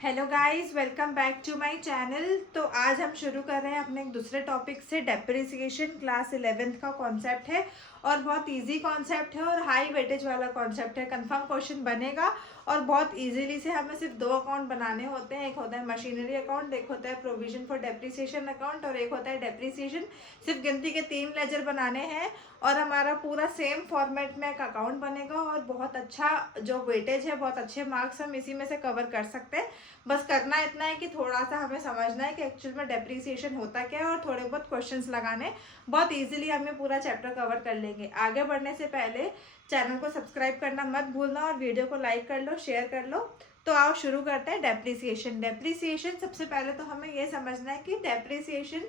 Hello guys, welcome back to my channel. तो आज हम शुरू कर रहे हैं अपने एक दूसरे टॉपिक से। डेप्रिसिएशन क्लास 11th का कॉन्सेप्ट है और बहुत इजी कॉन्सेप्ट है और हाई वेटेज वाला कॉन्सेप्ट है। कंफर्म क्वेश्चन बनेगा और बहुत इजीली से हमें सिर्फ दो अकाउंट बनाने होते हैं। एक होता है मशीनरी अकाउंट, एक होता है प्रोविजन फॉर डेप्रिसिएशन अकाउंट और एक होता है डेप्रिसिएशन। सिर्फ गिनती के 3 लेजर बनाने हैं और हमारा पूरा सेम फॉर्मेट में एक अकाउंट बनेगा और बहुत अच्छा जो वेटेज है, बहुत अच्छे मार्क्स हम इसी में से कवर कर सकते हैं। बस करना इतना है कि थोड़ा सा हमें समझना है कि एक्चुअल में डेप्रिसिएशन होता क्या है और थोड़े बहुत क्वेश्चंस लगाने। बहुत इजीली हमें पूरा चैप्टर कवर कर लेंगे। आगे बढ़ने से पहले चैनल को सब्सक्राइब करना मत भूलना और वीडियो को लाइक कर लो, शेयर कर लो। तो आओ शुरू करते हैं। डेप्रिसिएशन डेप्रिसिएशन सबसे पहले तो हमें ये समझना है कि डेप्रिसिएशन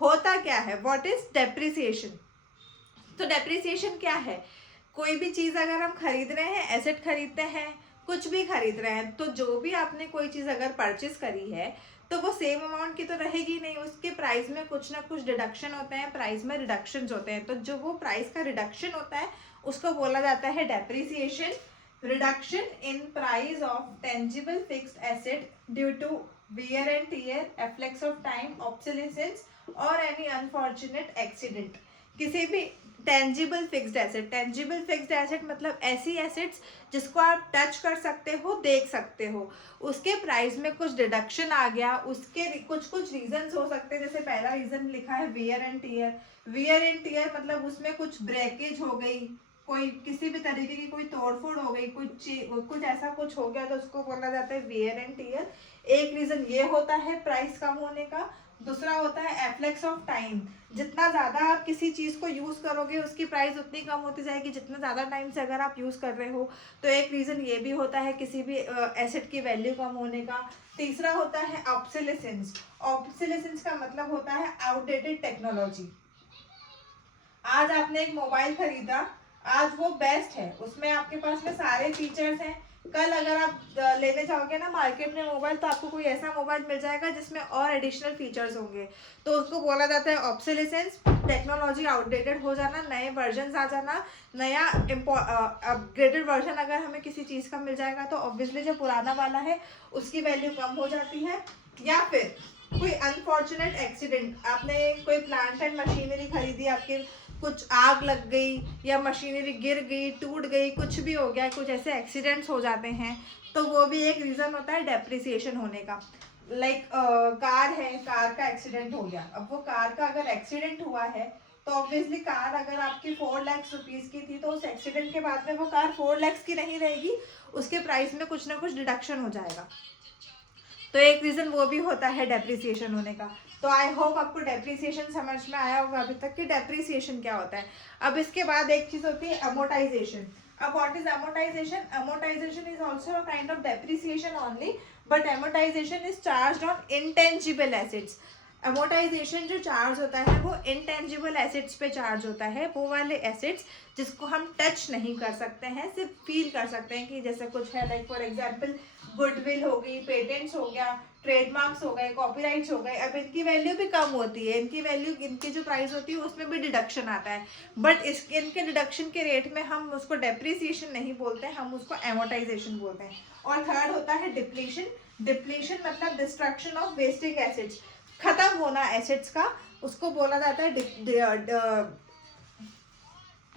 होता क्या है। What is depreciation? तो डेप्रिसिएशन क्या है? कोई भी चीज़ अगर हम खरीद रहे हैं, एसेट खरीदते हैं, कुछ भी खरीद रहे हैं, तो जो भी आपने कोई चीज़ अगर परचेस करी है तो वो सेम अमाउंट की तो रहेगी नहीं। उसके प्राइस में कुछ ना कुछ डिडक्शन होते हैं, प्राइस में रिडक्शंस होते हैं। तो जो वो प्राइस का रिडक्शन होता है उसको बोला जाता है depreciation. Reduction in price of tangible fixed asset due to wear and tear, efflux of time, obsolescence और एनी अनफॉर्चुनेट एक्सीडेंट। किसी भी tangible fixed asset, tangible fixed asset मतलब ऐसी एसेट्स जिसको आप टच कर सकते हो, देख सकते हो, उसके प्राइस में कुछ डिडक्शन आ गया, उसके कुछ कुछ रीजंस हो सकते हैं। जैसे पहला रीजन लिखा है wear and tear. Wear and tear मतलब उसमें कुछ ब्रेकेज हो गई, कोई किसी भी तरीके की कोई तोड़फोड़ हो गई, कुछ ऐसा कुछ हो गया तो उसको बोला जाता है वियर एंड टीयर। एक रीजन ये होता है प्राइस कम होने का। दूसरा होता है एफ्लेक्स ऑफ टाइम। जितना ज़्यादा आप किसी चीज़ को यूज़ करोगे उसकी प्राइस उतनी कम होती जाएगी जितना ज़्यादा टाइम से अगर आप यूज़ कर रहे हो। तो एक रीज़न ये भी होता है किसी भी एसेट की वैल्यू कम होने का। तीसरा होता है ऑब्सोलेसेंस। ऑब्सोलेसेंस का मतलब होता है आउटडेटेड टेक्नोलॉजी। आज आपने एक मोबाइल खरीदा, आज वो बेस्ट है, उसमें आपके पास में सारे फीचर्स हैं। कल अगर आप लेने जाओगे ना मार्केट में मोबाइल, तो आपको कोई ऐसा मोबाइल मिल जाएगा जिसमें और एडिशनल फीचर्स होंगे। तो उसको बोला जाता है ऑब्सोलेसेंस। टेक्नोलॉजी आउटडेटेड हो जाना, नए वर्जन आ जाना, नया अपग्रेडेड वर्जन अगर हमें किसी चीज़ का मिल जाएगा तो ऑब्वियसली जो पुराना वाला है उसकी वैल्यू कम हो जाती है। या फिर कोई अनफॉर्चुनेट एक्सीडेंट, आपने कोई प्लांट एंड मशीनरी खरीदी, आपके कुछ आग लग गई या मशीनरी गिर गई, टूट गई, कुछ भी हो गया, कुछ ऐसे एक्सीडेंट्स हो जाते हैं, तो वो भी एक रीज़न होता है डेप्रिसिएशन होने का। लाइक कार है, कार का एक्सीडेंट हो गया। अब वो कार का अगर एक्सीडेंट हुआ है तो ऑब्वियसली कार अगर आपकी 4 लाख रुपीज़ की थी तो उस एक्सीडेंट के बाद में वो कार 4 लाख की नहीं रहेगी, उसके प्राइस में कुछ ना कुछ डिडक्शन हो जाएगा। तो एक रीज़न वो भी होता है डेप्रिसिएशन होने का। तो आई होप आपको डेप्रिसिएशन समझ में आया होगा अभी तक कि डेप्रिसिएशन क्या होता है। अब इसके बाद एक चीज़ होती है अमोर्टाइजेशन। अब what is amortisation? Amortisation is also a kind of depreciation only, but amortisation is charge on intangible assets. Amortisation जो चार्ज होता है वो इंटेंजिबल एसेट्स पे चार्ज होता है। वो वाले एसेट्स जिसको हम टच नहीं कर सकते हैं, सिर्फ फील कर सकते हैं कि जैसे कुछ है। लाइक फॉर एग्जांपल गुडविल हो गई, पेटेंट्स हो गया, ट्रेडमार्क्स हो गए, कॉपीराइट्स हो गए। अब इनकी वैल्यू भी कम होती है, इनकी वैल्यू, इनकी जो प्राइस होती है उसमें भी डिडक्शन आता है, बट इस इनके डिडक्शन के रेट में हम उसको डेप्रिसिएशन नहीं बोलते हैं, हम उसको एमोर्टाइजेशन बोलते हैं। और थर्ड होता है डिप्लीशन। डिप्लीशन मतलब डिस्ट्रक्शन ऑफ वेस्टिंग एसेट्स, खत्म होना एसेट्स का, उसको बोला जाता है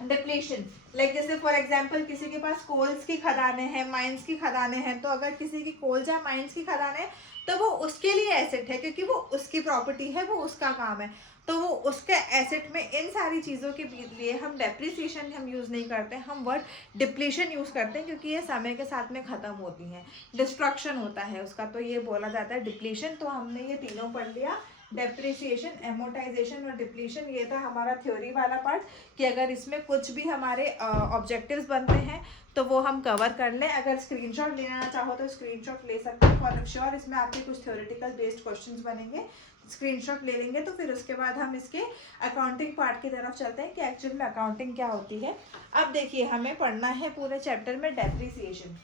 डिप्लीशन। लाइक जैसे फॉर एग्जांपल किसी के पास कोल्स की खदानें हैं, माइंस की खदानें हैं, तो अगर किसी की कोल्स या माइंस की खदानें हैं तो वो उसके लिए एसेट है क्योंकि वो उसकी प्रॉपर्टी है, वो उसका काम है। तो वो उसके एसेट में इन सारी चीज़ों के लिए हम डेप्रिसिएशन हम यूज़ नहीं करते, हम वर्ड डिप्लीशन यूज़ करते हैं क्योंकि ये समय के साथ में ख़त्म होती हैं, डिस्ट्रक्शन होता है उसका, तो ये बोला जाता है डिप्लीशन। तो हमने ये तीनों पढ़ लिया, डेप्रिसिएशन, एमोर्टाइजेशन और डिप्लीशन। ये था हमारा थ्योरी वाला पार्ट कि अगर इसमें कुछ भी हमारे ऑब्जेक्टिव्स बनते हैं तो वो हम कवर कर लें। अगर स्क्रीनशॉट लेना चाहो तो स्क्रीनशॉट ले सकते हैं, फॉर श्योर इसमें आपके कुछ थ्योरेटिकल बेस्ड क्वेश्चंस बनेंगे, स्क्रीनशॉट ले लेंगे। तो फिर उसके बाद हम इसके अकाउंटिंग पार्ट की तरफ चलते हैं कि एक्चुअल में अकाउंटिंग क्या होती है। अब देखिए हमें पढ़ना है पूरे चैप्टर में डेप्रिसिएशन,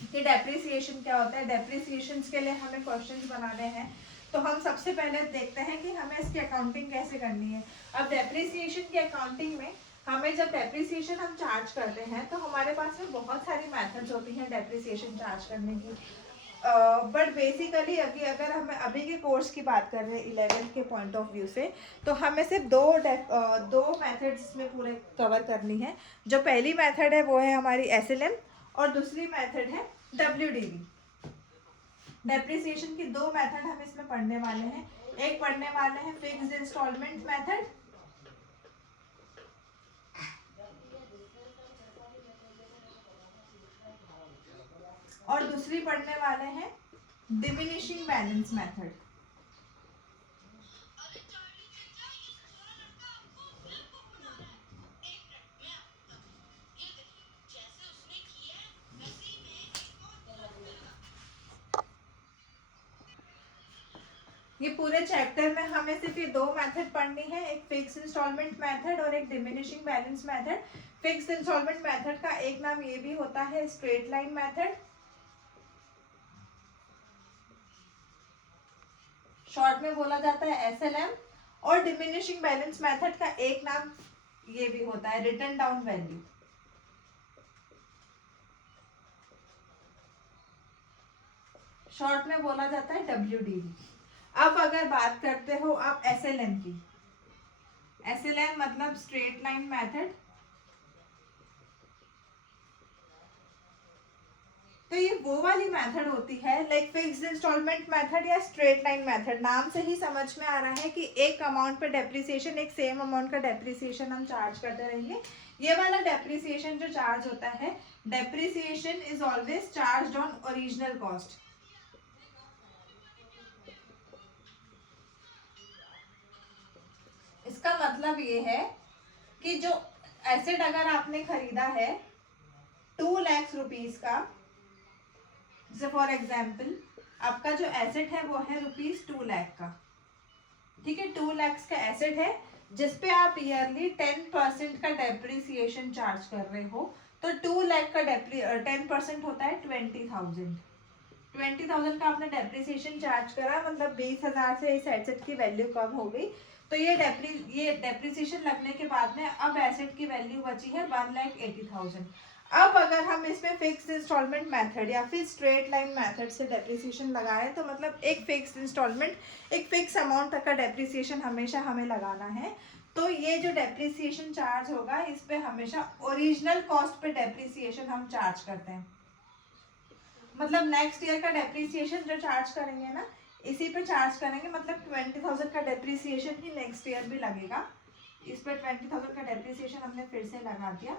कि डेप्रिसिएशन क्या होता है। डेप्रिसिएशन के लिए हमें क्वेश्चंस बनाने हैं, तो हम सबसे पहले देखते हैं कि हमें इसकी अकाउंटिंग कैसे करनी है। अब डेप्रिसिएशन की अकाउंटिंग में हमें जब डेप्रिसिएशन हम चार्ज करते हैं तो हमारे पास में बहुत सारी मेथड्स होती हैं डेप्रिसिएशन चार्ज करने की। बट बेसिकली अगर हमें अभी के कोर्स की बात कर रहे हैं 11th के पॉइंट ऑफ व्यू से, तो हमें सिर्फ दो मेथड्स इसमें पूरे कवर करनी है। जो पहली मेथड है वो है हमारी SLM और दूसरी मेथड है WDV। डेप्रिसिएशन की दो मेथड हम इसमें पढ़ने वाले हैं। एक पढ़ने वाले हैं फिक्स्ड इंस्टॉलमेंट मेथड, और दूसरी पढ़ने वाले हैं डिमिनिशिंग बैलेंस मेथड। ये पूरे चैप्टर में हमें सिर्फ ये दो मेथड पढ़नी है, एक फिक्स्ड इंस्टॉलमेंट मेथड और एक diminishing balance method. Fixed instalment method का एक नाम ये भी होता है स्ट्रेट लाइन मेथड, शॉर्ट में बोला जाता है SLM, और डिमिनिशिंग बैलेंस मेथड का एक नाम ये भी होता है रिटर्न डाउन वैल्यू। शॉर्ट में बोला जाता है WDV। अब अगर बात करते हो आप SLM की, SLM मतलब स्ट्रेट लाइन मेथड। तो ये वो वाली मेथड होती है लाइक फिक्स्ड इंस्टॉलमेंट मेथड या स्ट्रेट लाइन मेथड। नाम से ही समझ में आ रहा है कि एक अमाउंट पे डेप्रिसिएशन, एक सेम अमाउंट का डेप्रिसिएशन हम चार्ज करते रहेंगे। ये वाला डेप्रिसिएशन जो चार्ज होता है, depreciation is always charged on original cost. इसका मतलब ये है कि जो एसेट अगर आपने खरीदा है 2 लाख रुपीज का, जैसे फॉर एग्जाम्पल आपका जो एसेट है वो है ₹2 लाख का, ठीक है। 2 लाख का एसेट है जिसपे आप ईयरली 10% का डेप्रिसिएशन चार्ज कर रहे हो। तो 2 लाख का 10% होता है 20,000। 20,000 का आपने डेप्रिसिएशन चार्ज करा, मतलब 20,000 से इस एसेट की वैल्यू कम हो गई। तो ये डेप्रिसिएशन लगने के बाद में अब एसेट की वैल्यू बची है 1,80,000। अब अगर हम इसमें फिक्स्ड इंस्टॉलमेंट मेथड या फिर स्ट्रेट लाइन मेथड से डेप्रिसिएशन लगाएं, तो मतलब एक फिक्स्ड इंस्टॉलमेंट, एक फिक्स अमाउंट तक का डेप्रिसिएशन हमेशा हमें लगाना है। तो ये जो डेप्रिसिएशन चार्ज होगा इस पे हमेशा ओरिजिनल कॉस्ट पे डेप्रिसिएशन हम चार्ज करते हैं। मतलब नेक्स्ट ईयर का डेप्रिसिएशन जो चार्ज करेंगे ना, इसी पे चार्ज करेंगे। मतलब 20,000 का डेप्रिसिएशन ही नेक्स्ट ईयर भी लगेगा। इस पर 20,000 का डेप्रिसिएशन हमने फिर से लगा दिया,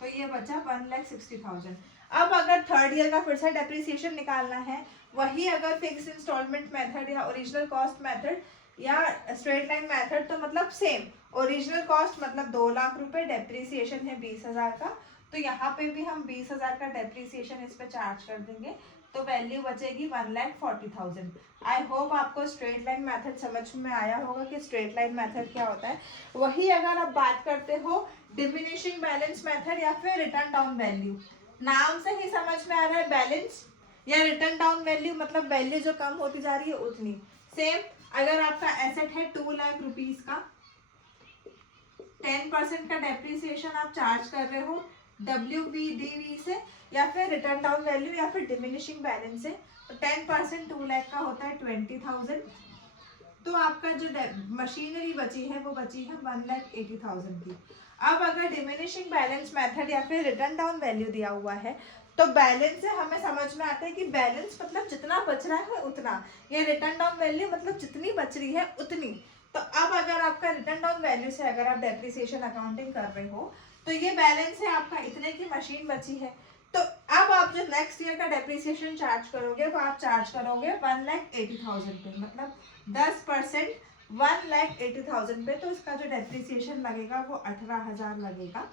तो ये बचा 1,60,000। अब अगर थर्ड ईयर का फिर से डेप्रिसिएशन निकालना है, वही अगर फिक्स इंस्टॉलमेंट मेथड या ओरिजिनल कॉस्ट मेथड या स्ट्रेट लाइन मेथड, तो मतलब सेम ओरिजिनल कॉस्ट मतलब 2 लाख रुपए, डेप्रिसिएशन है 20,000 का, तो यहाँ पे भी हम 20,000 का डेप्रिसिएशन इस पे चार्ज कर देंगे, तो वैल्यू बचेगी 1,40,000। आई होप आपको स्ट्रेट लाइन मेथड समझ में आया होगा कि स्ट्रेट लाइन मेथड क्या होता है। वही अगर आप बात करते हो डिमिनिशिंग बैलेंस मेथड या फिर रिटर्न डाउन वैल्यू, नाम से ही समझ में आ रहा है बैलेंस या रिटर्न डाउन वैल्यू मतलब वैल्यू जो कम होती जा रही है उतनी। सेम अगर आपका एसेट है 2 लाख रुपीज का, 10% का डेप्रिसिएशन आप चार्ज कर रहे हो WDV से या फिर रिटर्न डाउन वैल्यू या फिर डिमिनिशिंग बैलेंस से, तो 10% 2 लाख का होता है 20,000। तो आपका जो मशीनरी बची है वो बची है 1,80,000 की। अब अगर डिमिनिशिंग बैलेंस मेथड या फिर रिटर्न डाउन वैल्यू दिया हुआ है, तो बैलेंस से हमें समझ में आता है कि बैलेंस मतलब जितना बच रहा है उतना, या रिटर्न डाउन वैल्यू मतलब जितनी बच रही है उतनी। तो अब अगर आपका रिटर्न डाउन वैल्यू से अगर आप डेप्रिसिएशन अकाउंटिंग कर रहे हो, तो ये बैलेंस है आपका, इतने की मशीन बची है। तो अब आप जो नेक्स्ट ईयर का डेप्रिसिएशन चार्ज करोगे वो आप चार्ज करोगे 1,80,000 पे, मतलब 10% 1,80,000 पे, तो इसका जो डेप्रिसिएशन लगेगा वो 18,000 लगेगा,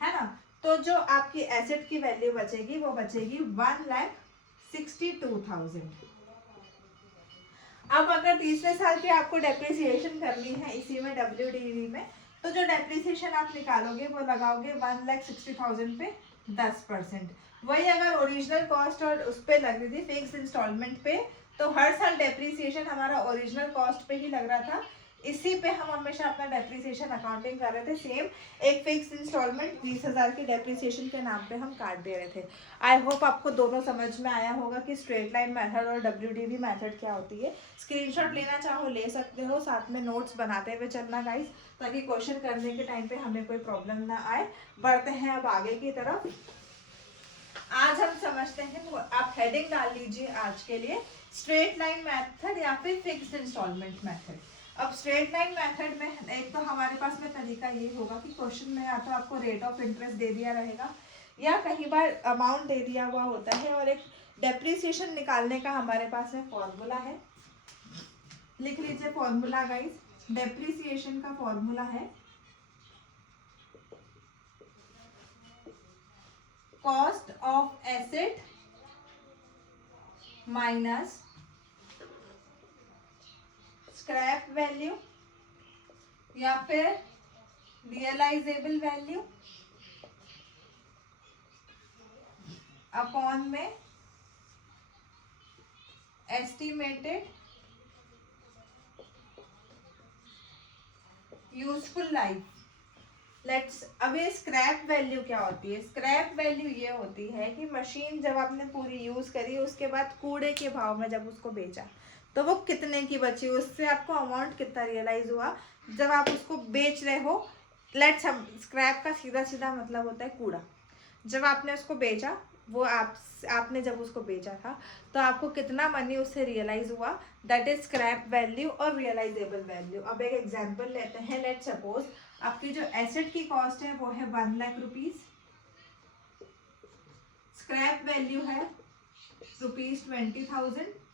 है ना। तो जो आपकी एसेट की वैल्यू बचेगी वो बचेगी 1,62,000। अब अगर तीसरे साल की आपको डेप्रिसिएशन करनी है इसी में WDV में, तो जो डेप्रिसिएशन आप निकालोगे वो लगाओगे 1,60,000 पे 10%। वही अगर ओरिजिनल कॉस्ट और उस पर लग रही थी फिक्स इंस्टॉलमेंट पे, तो हर साल डेप्रिसिएशन हमारा ओरिजिनल कॉस्ट पे ही लग रहा था। इसी पे हम हमेशा अपना डेप्रिसिएशन अकाउंटिंग कर रहे थे। सेम एक फिक्स इंस्टॉलमेंट 20,000 की डेप्रिसिएशन के नाम पे हम काट दे रहे थे। आई होप आपको दोनों समझ में आया होगा कि स्ट्रेट लाइन मेथड और WDV मेथड क्या होती है। स्क्रीनशॉट लेना चाहो ले सकते हो, साथ में नोट्स बनाते हुए चलना गाइस, ताकि क्वेश्चन करने के टाइम पे हमें कोई प्रॉब्लम ना आए। बढ़ते हैं अब आगे की तरफ। आज हम समझते हैं, आप हेडिंग डाल लीजिए आज के लिए, स्ट्रेट लाइन मेथड या फिर फिक्स्ड इंस्टॉलमेंट मेथड। अब स्ट्रेट लाइन मेथड में एक तो हमारे पास में तरीका ये होगा कि क्वेश्चन में या तो आपको रेट ऑफ इंटरेस्ट दे दिया रहेगा या कहीं बार अमाउंट दे दिया हुआ होता है, और एक डेप्रिसिएशन निकालने का हमारे पास में फॉर्मूला है। लिख लीजिए फॉर्मूला गाइस। डेप्रिसिएशन का फॉर्मूला है cost of asset minus scrap value या फिर रियलाइजेबल वैल्यू अपॉन में एस्टिमेटेड यूजफुल लाइफ। लेट्स, अब ये स्क्रैप वैल्यू क्या होती है? स्क्रैप वैल्यू ये होती है कि मशीन जब आपने पूरी यूज करी, उसके बाद कूड़े के भाव में जब उसको बेचा तो वो कितने की बची, उससे आपको अमाउंट कितना रियलाइज हुआ जब आप उसको बेच रहे हो। लेट्स, हम स्क्रैप का सीधा सीधा मतलब होता है कूड़ा। जब आपने उसको बेचा, वो आपने जब उसको बेचा था तो आपको कितना मनी उससे रियलाइज हुआ, दैट इज स्क्रैप वैल्यू और रियलाइजेबल वैल्यू। अब एक एग्जांपल लेते हैं। लेट्स सपोज आपकी जो एसेट की कॉस्ट है वो है 1 लाख रुपीज, स्क्रैप वैल्यू है रुपीज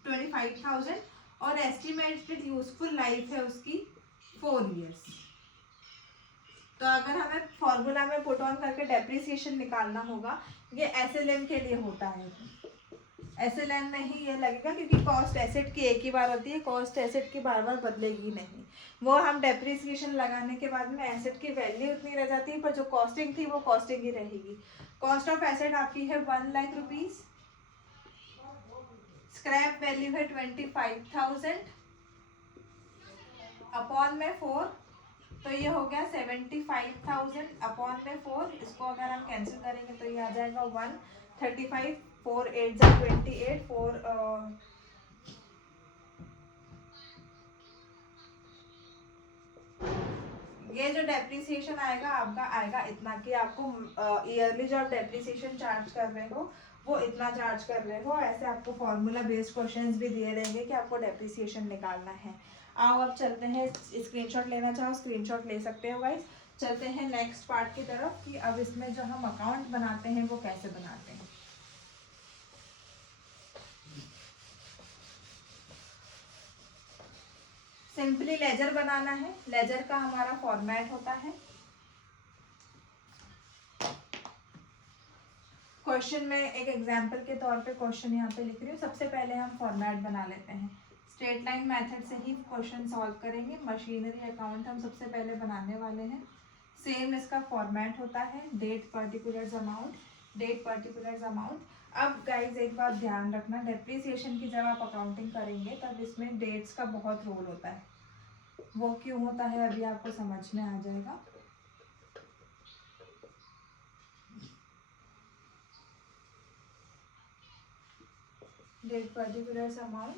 25,000 और एस्टिमेटेड यूजफुल लाइफ है उसकी 4 years। तो अगर हमें फॉर्मूला में पुट ऑन करके डेप्रिसिएशन निकालना होगा, ये SLN के लिए होता है। SLN में ही ये लगेगा, क्योंकि कॉस्ट एसेट की एक ही बार होती है, कॉस्ट एसेट की बार बार बदलेगी नहीं। वो हम डेप्रिसिएशन लगाने के बाद में एसेट की वैल्यू उतनी रह जाती है, पर जो कॉस्टिंग थी वो कॉस्टिंग ही रहेगी। कॉस्ट ऑफ एसेट आपकी है 1 लाख रुपीज, स्क्रैप वैल्यू है 25,000 अपॉन में 4, तो ये हो गया 75,000 अपॉन में 4। इसको अगर हम कैंसिल करेंगे तो ये आ जाएगा 135, 4 8 जा 28, 4 ये जो डेप्रिसिएशन आएगा आपका आएगा इतना, कि आपको ईयरली जो आप डेप्रिसिएशन चार्ज कर रहे हो वो इतना चार्ज कर रहे हो। ऐसे आपको फॉर्मूला बेस्ड क्वेश्चंस भी दिए रहेंगे कि आपको डेप्रिसिएशन निकालना है। आओ अब चलते हैं, स्क्रीनशॉट लेना चाहो स्क्रीनशॉट ले सकते हो गाइस। चलते हैं नेक्स्ट पार्ट की तरफ कि अब इसमें जो हम अकाउंट बनाते हैं वो कैसे बनाते हैं। सिंपली लेजर बनाना है। लेजर का हमारा फॉर्मेट होता है, क्वेश्चन में एक एग्जांपल के तौर पे क्वेश्चन यहाँ पे लिख रही हूँ। सबसे पहले हम फॉर्मेट बना लेते हैं। स्ट्रेट लाइन मेथड से ही क्वेश्चन सॉल्व करेंगे। मशीनरी अकाउंट हम सबसे पहले बनाने वाले हैं। सेम इसका फॉर्मेट होता है, date particulars amount, date particulars amount. अब गाइज एक बात ध्यान रखना, डेप्रिसिएशन की जब आप अकाउंटिंग करेंगे तब इसमें डेट्स का बहुत रोल होता है। वो क्यों होता है अभी आपको समझ में आ जाएगा। डेट पर्टिकुलर्स अमाउंट,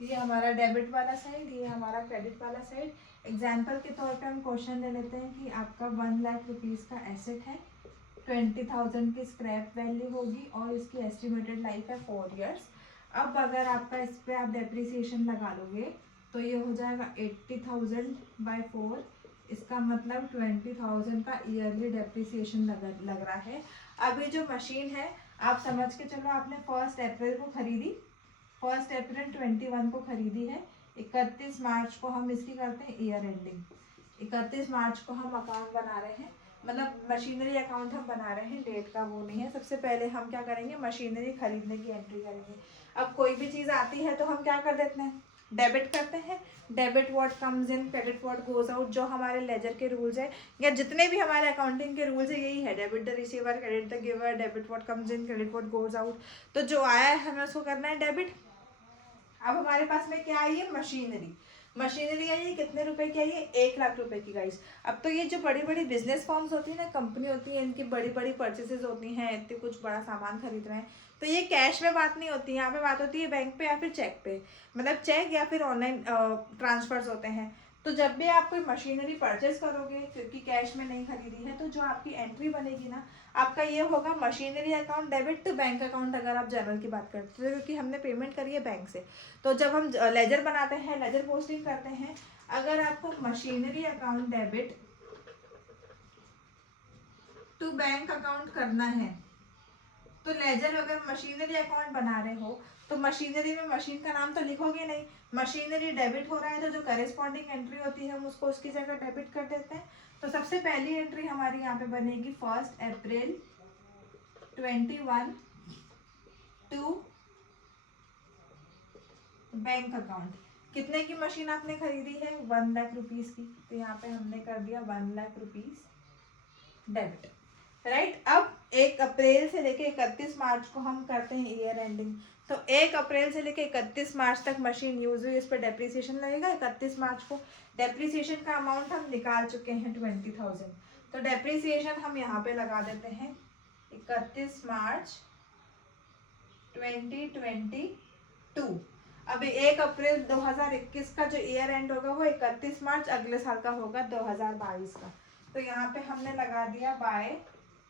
ये हमारा डेबिट वाला साइड, ये हमारा क्रेडिट वाला साइड। एग्जाम्पल के तौर पे हम क्वेश्चन ले लेते हैं कि आपका 1 लाख रुपीज़ का एसेट है, 20,000 की स्क्रैप वैल्यू होगी और इसकी एस्टिमेटेड लाइफ है 4 years। अब अगर आपका इस पर आप डेप्रिसिएशन लगा लोगे तो ये हो जाएगा 80,000 बाई 4। इसका मतलब 20,000 का ईयरली डेप्रिसिएशन लग रहा है। अब ये जो मशीन है आप समझ के चलो, आपने 1 अप्रैल को खरीदी, 1 अप्रैल 21 को खरीदी है। 31 मार्च को हम इसकी करते हैं ईयर एंडिंग, 31 मार्च को हम अकाउंट बना रहे हैं। मतलब मशीनरी अकाउंट हम बना रहे हैं, डेट का वो नहीं है। सबसे पहले हम क्या करेंगे, मशीनरी खरीदने की एंट्री करेंगे। अब कोई भी चीज़ आती है तो हम क्या कर देते हैं, डेबिट करते हैं। Debit what comes in, credit what goes out, जो हमारे लेजर के रूल्स है या जितने भी हमारे अकाउंटिंग के रूल्स है यही है। Debit the receiver, credit the giver, debit what comes in, credit what goes out. तो जो आया है हमें उसको करना है डेबिट। अब हमारे पास में क्या आई है, मशीनरी। मशीनरी आई है कितने रुपए की आई है, 1 लाख रुपए की गाइस। अब तो ये जो बड़ी बड़ी बिजनेस फॉर्म्स होती है ना, कंपनी होती है, इनकी बड़ी बड़ी परचेसेस होती हैं, इतने कुछ बड़ा सामान खरीद रहे हैं, तो ये कैश में बात नहीं होती, यहाँ पे बात होती है बैंक पे या फिर चेक पे, मतलब चेक या फिर ऑनलाइन ट्रांसफर्स होते हैं। तो जब भी आप कोई मशीनरी परचेस करोगे, क्योंकि कैश में नहीं खरीदी है, तो जो आपकी एंट्री बनेगी ना, आपका ये होगा machinery account debit to bank account, अगर आप जनरल की बात करते हो, क्योंकि हमने पेमेंट करी है बैंक से। तो जब हम लेजर बनाते हैं, लेजर पोस्टिंग करते हैं, अगर आपको machinery account debit to bank account करना है, तो लेजर अगर मशीनरी अकाउंट बना रहे हो तो मशीनरी में मशीन का नाम तो लिखोगे नहीं। मशीनरी डेबिट हो रहा है तो जो करेस्पॉन्डिंग एंट्री होती है हम उसको उसकी जगह डेबिट कर देते हैं। तो सबसे पहली एंट्री हमारी यहाँ पे बनेगी 1 अप्रैल 21 टू बैंक अकाउंट। कितने की मशीन आपने खरीदी है, 1 लाख रुपीज की, तो यहाँ पे हमने कर दिया 1 लाख रुपीज डेबिट। राइट। अब 1 अप्रैल से लेके 31 मार्च को हम करते हैं ईयर एंडिंग। तो 1 अप्रैल से लेके 31 मार्च तक मशीन यूज हुई, इस पर डेप्रिसिएशन लगेगा। 31 मार्च को डेप्रिसिएशन का अमाउंट हम निकाल चुके हैं 20,000, तो डेप्रिसिएशन हम यहाँ पे लगा देते हैं 31 मार्च 2022। अब 1 अप्रैल 2021 का जो ईयर एंड होगा वो 31 मार्च अगले साल का होगा, 2022 का। तो यहाँ पे हमने लगा दिया बाय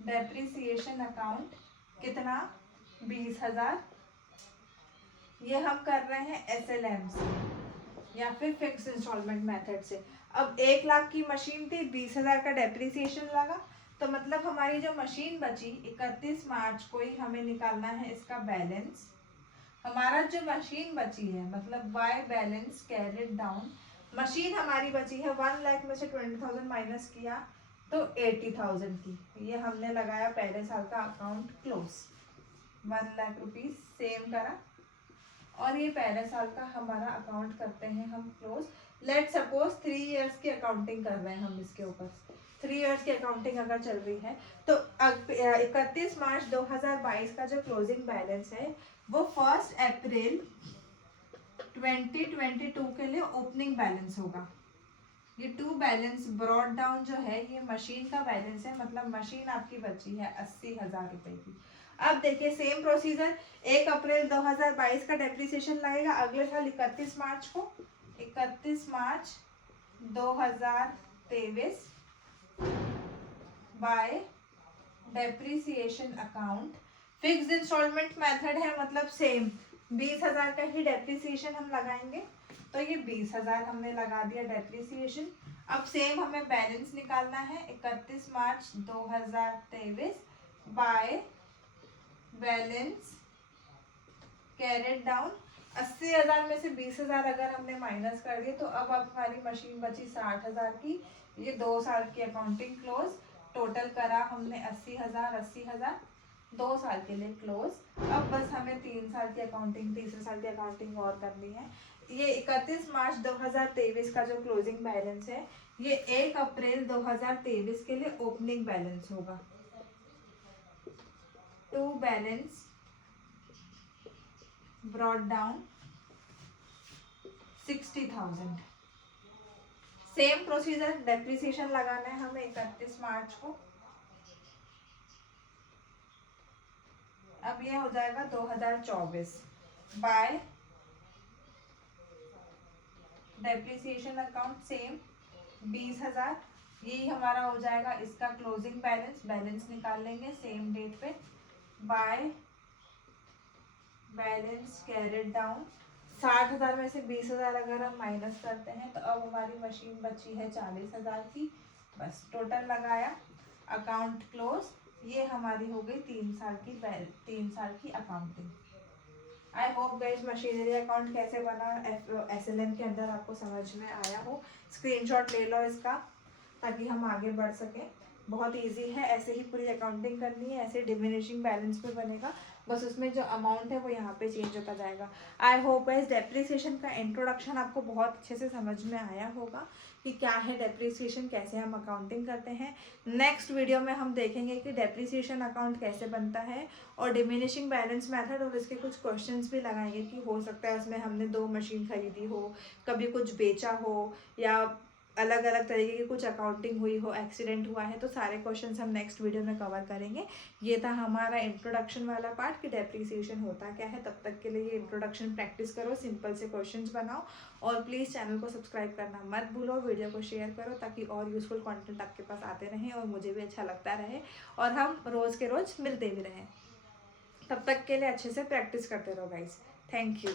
डेप्रिसिएशन अकाउंट, कितना, 20,000। ये हम कर रहे हैं SLM से या फिर फिक्स इंस्टॉलमेंट मेथड से। अब 1 लाख की मशीन थी, 20,000 का डेप्रिसिएशन लगा, तो मतलब हमारी जो मशीन बची 31 मार्च को ही हमें निकालना है इसका बैलेंस। हमारा जो मशीन बची है, मतलब by balance carried down, machine हमारी बची है 1 लाख में से 20,000 माइनस किया तो 80,000 की, ये हमने लगाया पहले साल का account close, 1 lakh rupees same करा, और ये पहले साल का हमारा अकाउंट करते हैं हम क्लोज। लेट सपोज 3 इयर्स की अकाउंटिंग कर रहे हैं हम इसके ऊपर, 3 इयर्स की अकाउंटिंग अगर चल रही है तो 31 मार्च 2022 का जो क्लोजिंग बैलेंस है वो 1 अप्रैल 2022 के लिए ओपनिंग बैलेंस होगा। ये टू बैलेंस ब्रॉड डाउन जो है ये मशीन का बैलेंस है, मतलब मशीन आपकी बची है 80,000 रुपए की। अब देखिए सेम प्रोसीजर, 1 अप्रैल 2022 का डेप्रिसिएशन लगेगा अगले साल 31 मार्च को, 31 March 2023 by depreciation account. Fixed instalment method है, मतलब सेम 20,000 का ही डेप्रिसिएशन हम लगाएंगे, तो ये 20,000 हमने लगा दिया डेप्रिसिएशन। अब सेम हमें बैलेंस निकालना है 31 March 2023 by balance carried down. 80,000 में से 20,000 अगर हमने माइनस कर दिए तो अब हमारी मशीन बची 60,000 की। ये 2 साल की अकाउंटिंग क्लोज, टोटल करा हमने 80,000 80,000, 2 साल के लिए क्लोज। अब बस हमें 3 साल की अकाउंटिंग, तीसरे साल की अकाउंटिंग और करनी है। ये 31 मार्च 2023 का जो क्लोजिंग बैलेंस है ये 1 अप्रैल 2023 के लिए ओपनिंग बैलेंस होगा। To balance brought down 60,000। Same procedure, depreciation लगाना है हमें 31 मार्च को। अब ये हो जाएगा 2024 बाय डेप्रिसिएशन अकाउंट सेम 20,000, यही हमारा हो जाएगा इसका क्लोजिंग बैलेंस। बैलेंस निकाल लेंगे सेम डेट पे बाय बैलेंस कैरेट डाउन। 60,000 में से 20,000 अगर हम माइनस करते हैं तो अब हमारी मशीन बची है 40,000 की। बस टोटल लगाया, अकाउंट क्लोज। ये हमारी हो गई 3 साल की accounting. I hope guys machinery account कैसे बना SLM के अंदर आपको समझ में आया हो। स्क्रीनशॉट ले लो इसका ताकि हम आगे बढ़ सकें। बहुत इजी है, ऐसे ही पूरी अकाउंटिंग करनी है, ऐसे डिमिनिशिंग बैलेंस पे बनेगा, बस उसमें जो अमाउंट है वो यहाँ पे चेंज होता जाएगा। आई होप इस डेप्रिसिएशन का इंट्रोडक्शन आपको बहुत अच्छे से समझ में आया होगा कि क्या है डेप्रिसिएशन, कैसे हम अकाउंटिंग करते हैं। नेक्स्ट वीडियो में हम देखेंगे कि डेप्रिसिएशन अकाउंट कैसे बनता है और डिमिनिशिंग बैलेंस मेथड, और इसके कुछ क्वेश्चंस भी लगाएंगे कि हो सकता है उसमें हमने 2 मशीन खरीदी हो, कभी कुछ बेचा हो, या अलग अलग तरीके की कुछ अकाउंटिंग हुई हो, एक्सीडेंट हुआ है, तो सारे क्वेश्चंस हम नेक्स्ट वीडियो में कवर करेंगे। ये था हमारा इंट्रोडक्शन वाला पार्ट कि डेप्रिसिएशन होता क्या है। तब तक के लिए ये इंट्रोडक्शन प्रैक्टिस करो, सिंपल से क्वेश्चंस बनाओ, और प्लीज़ चैनल को सब्सक्राइब करना मत भूलो, वीडियो को शेयर करो ताकि और यूजफुल कंटेंट आपके पास आते रहें और मुझे भी अच्छा लगता रहे और हम रोज़ के रोज़ मिलते भी रहें। तब तक के लिए अच्छे से प्रैक्टिस करते रहो गाइस। Thank you.